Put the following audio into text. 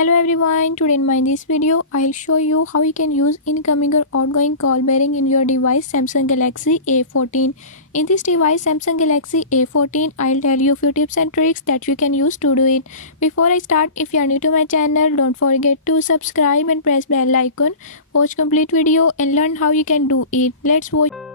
Hello everyone, today in this video I'll show you how you can use incoming or outgoing call bearing in your device Samsung Galaxy A14. In this device Samsung Galaxy A14, I'll tell you a few tips and tricks that you can use to do it. Before I start, if you are new to my channel, don't forget to subscribe and press bell icon. Watch complete video and learn how you can do it. Let's watch.